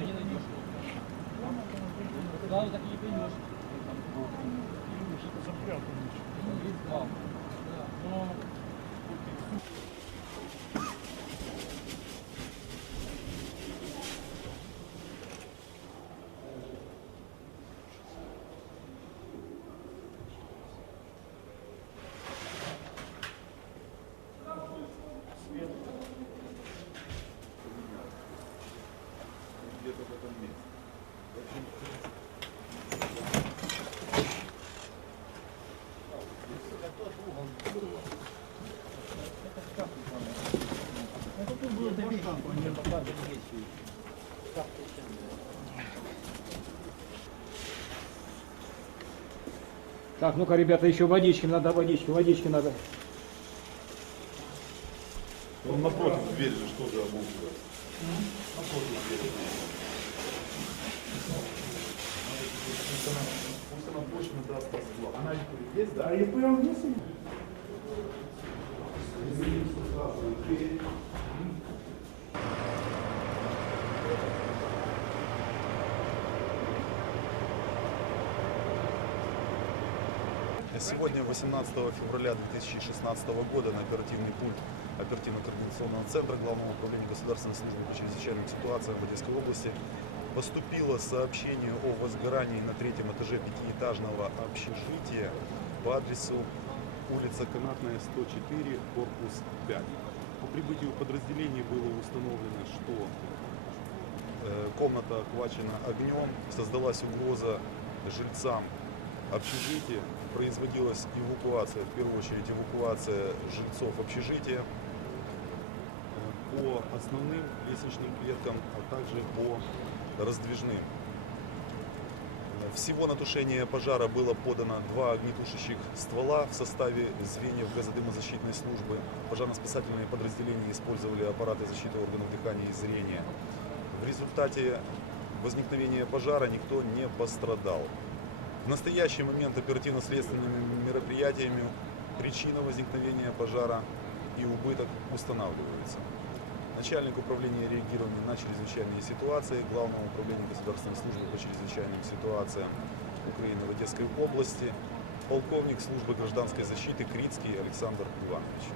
ты не найдешь его. Да, так и не поймешь. Запрятан еще. Так, ну-ка, ребята, еще водички надо, водички, водички надо. Он напротив дверь же что за обувь? Напротив двери. Пусть она точно даст Она есть, да? А я прям не. Сегодня, 18 февраля 2016 года, на оперативный пульт оперативно-координационного центра Главного управления государственной службы по чрезвычайным ситуациям в Одесской области поступило сообщение о возгорании на третьем этаже пятиэтажного общежития по адресу улица Канатная, 104, корпус 5. По прибытию подразделений было установлено, что э, комната охвачена огнем, создалась угроза жильцам общежития, производилась эвакуация, в первую очередь эвакуация жильцов общежития э, по основным лестничным клеткам, а также по раздвижным. Э, Всего на тушение пожара было подано два огнетушащих ствола в составе звеньев газодымозащитной службы. Пожарно-спасательные подразделения использовали аппараты защиты органов дыхания и зрения. В результате возникновения пожара никто не пострадал. Настоящий момент оперативно-следственными мероприятиями причина возникновения пожара и убыток устанавливаются. Начальник управления реагирования на чрезвычайные ситуации Главного управления государственной службы по чрезвычайным ситуациям Украины в Одесской области, полковник службы гражданской защиты Крицкий Александр Иванович.